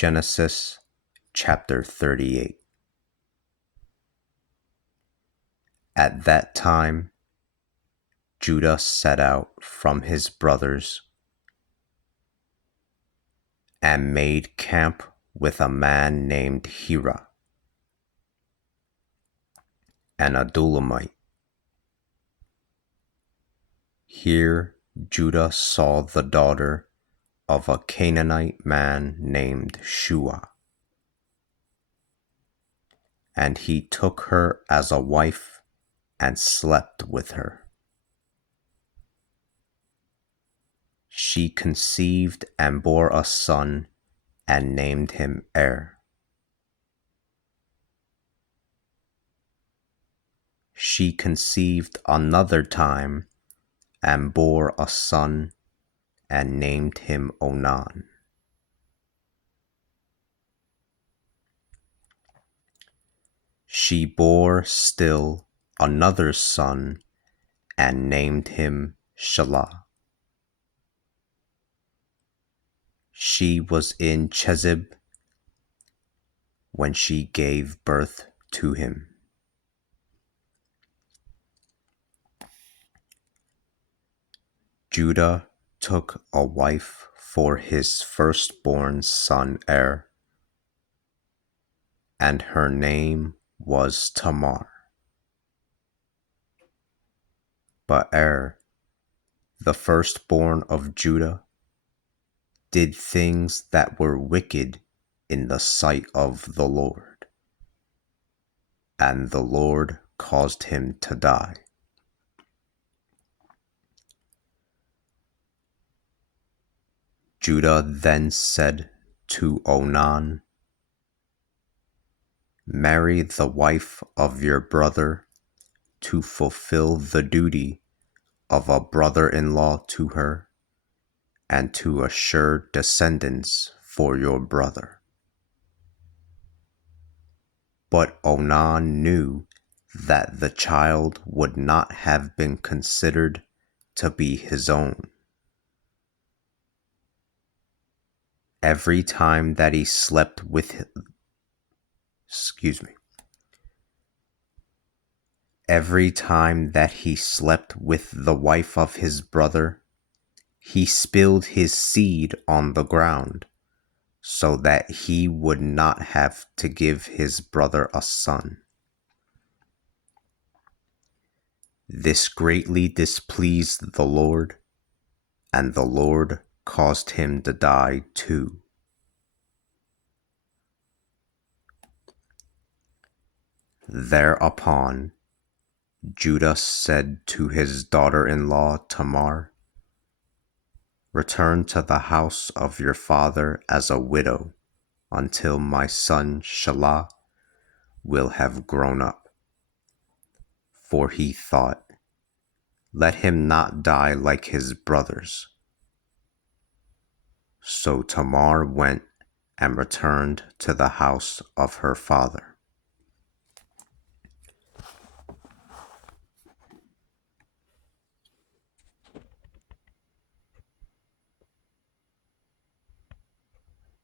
Genesis chapter 38. At that time, Judah set out from his brothers and made camp with a man named Hira, an Adullamite. Here Judah saw the daughter of a Canaanite man named Shua, and he took her as a wife and slept with her. She conceived and bore a son and named him Er. She conceived another time and bore a son and named him Onan. She bore still another son and named him Shelah. She was in Chezib when she gave birth to him. Judah took a wife for his firstborn son Er, and her name was Tamar. But Er, the firstborn of Judah, did things that were wicked in the sight of the Lord, and the Lord caused him to die. Judah then said to Onan, "Marry the wife of your brother to fulfill the duty of a brother-in-law to her, and to assure descendants for your brother." But Onan knew that the child would not have been considered to be his own. Every time that he slept with the wife of his brother, he spilled his seed on the ground, so that he would not have to give his brother a son. This greatly displeased the Lord, and the Lord caused him to die too. Thereupon Judah said to his daughter-in-law Tamar, "Return to the house of your father as a widow until my son Shelah will have grown up." For he thought, "Let him not die like his brothers." So Tamar went and returned to the house of her father.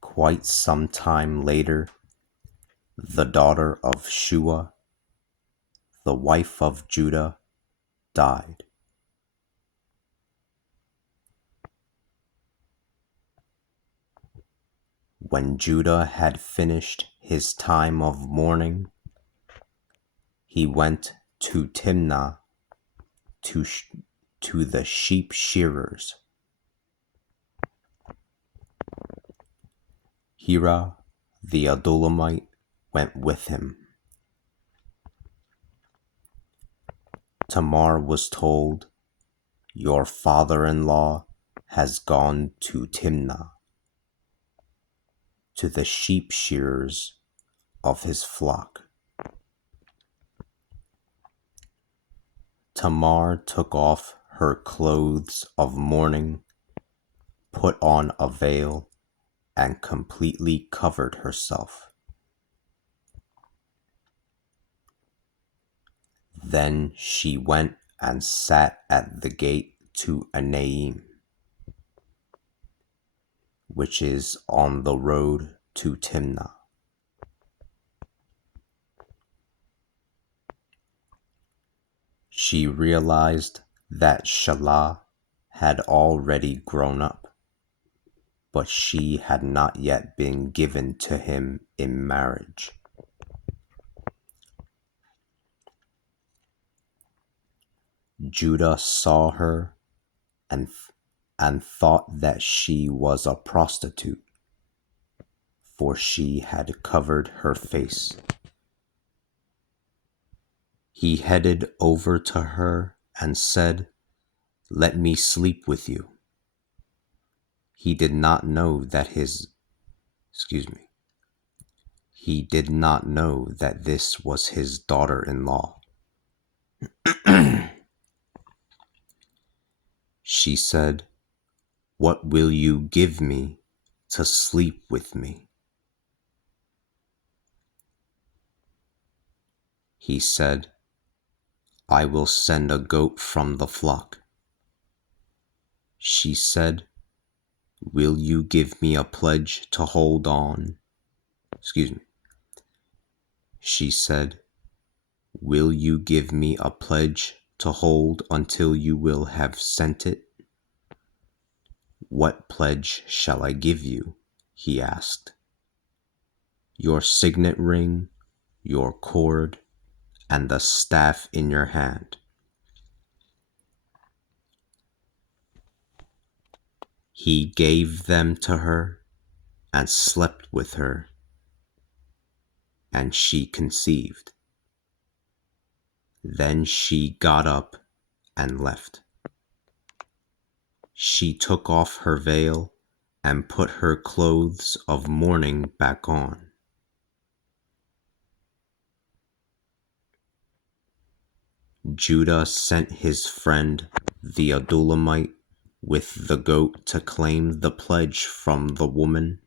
Quite some time later, the daughter of Shua, the wife of Judah, died. When Judah had finished his time of mourning, he went to Timnah to the sheep shearers. Hira the Adullamite went with him. Tamar was told, "Your father-in-law has gone to Timnah, to the sheep shearers of his flock." Tamar took off her clothes of mourning, put on a veil, and completely covered herself. Then she went and sat at the gate to Enaim, which is on the road to Timnah. She realized that Shelah had already grown up, but she had not yet been given to him in marriage. Judah saw her and thought that she was a prostitute, for she had covered her face. He headed over to her and said, "Let me sleep with you." He did not know that he did not know that this was his daughter-in-law. She said, "What will you give me to sleep with me?" He said, "I will send a goat from the flock." She said, "Will you give me a pledge to hold on?" She said, "Will you give me a pledge to hold until you will have sent it?" "What pledge shall I give you?" he asked. "Your signet ring, your cord, and the staff in your hand." He gave them to her and slept with her, and she conceived. Then she got up and left. She took off her veil and put her clothes of mourning back on. Judah sent his friend the Adullamite with the goat to claim the pledge from the woman,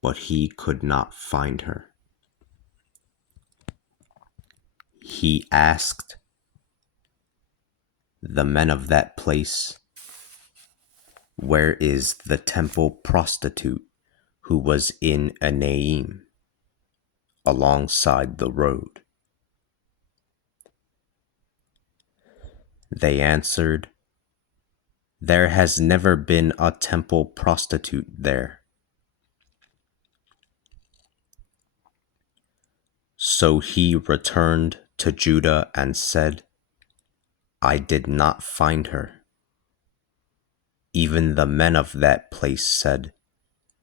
but he could not find her. He asked the men of that place, "Where is the temple prostitute who was in Enaim, alongside the road?" They answered, "There has never been a temple prostitute there." So he returned to Judah and said, "I did not find her." Even the men of that place said,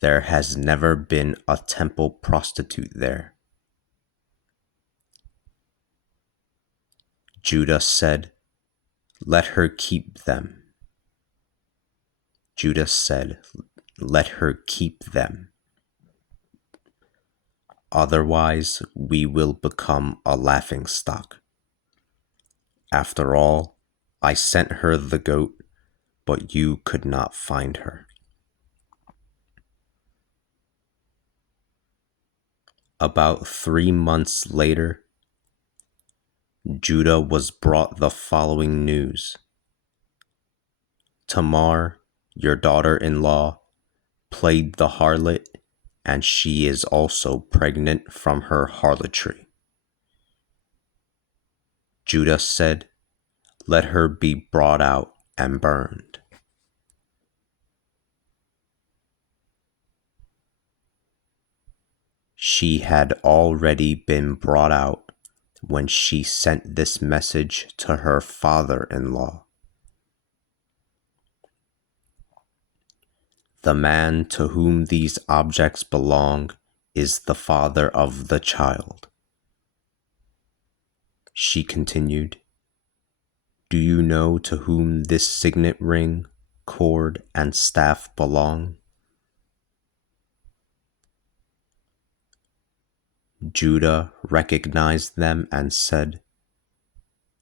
"There has never been a temple prostitute there." Judah said, "Let her keep them." Judah said, "Let her keep them. Otherwise, we will become a laughingstock. After all, I sent her the goat, but you could not find her." About 3 months later, Judah was brought the following news: "Tamar, your daughter-in-law, played the harlot, and she is also pregnant from her harlotry." Judah said, "Let her be brought out and burned." She had already been brought out when she sent this message to her father-in-law: "The man to whom these objects belong is the father of the child." She continued, "Do you know to whom this signet ring, cord, and staff belong?" Judah recognized them and said,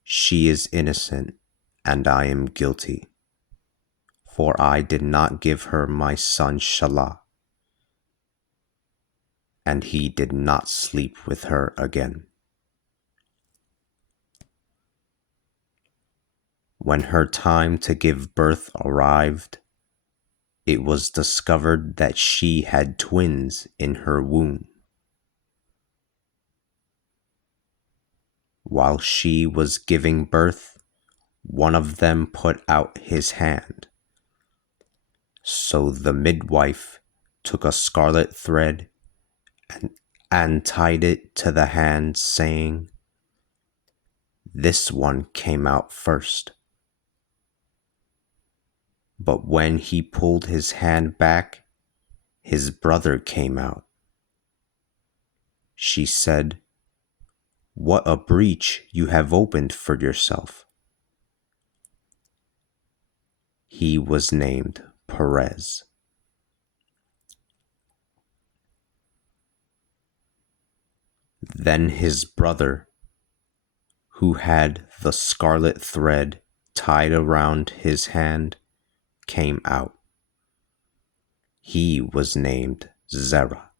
"She is innocent, and I am guilty, for I did not give her my son Shelah." And he did not sleep with her again. When her time to give birth arrived, it was discovered that she had twins in her womb. While she was giving birth, one of them put out his hand. So the midwife took a scarlet thread and tied it to the hand, saying, "This one came out first." But when he pulled his hand back, his brother came out. She said, "What a breach you have opened for yourself." He was named Perez. Then his brother, who had the scarlet thread tied around his hand, came out. He was named Zerah.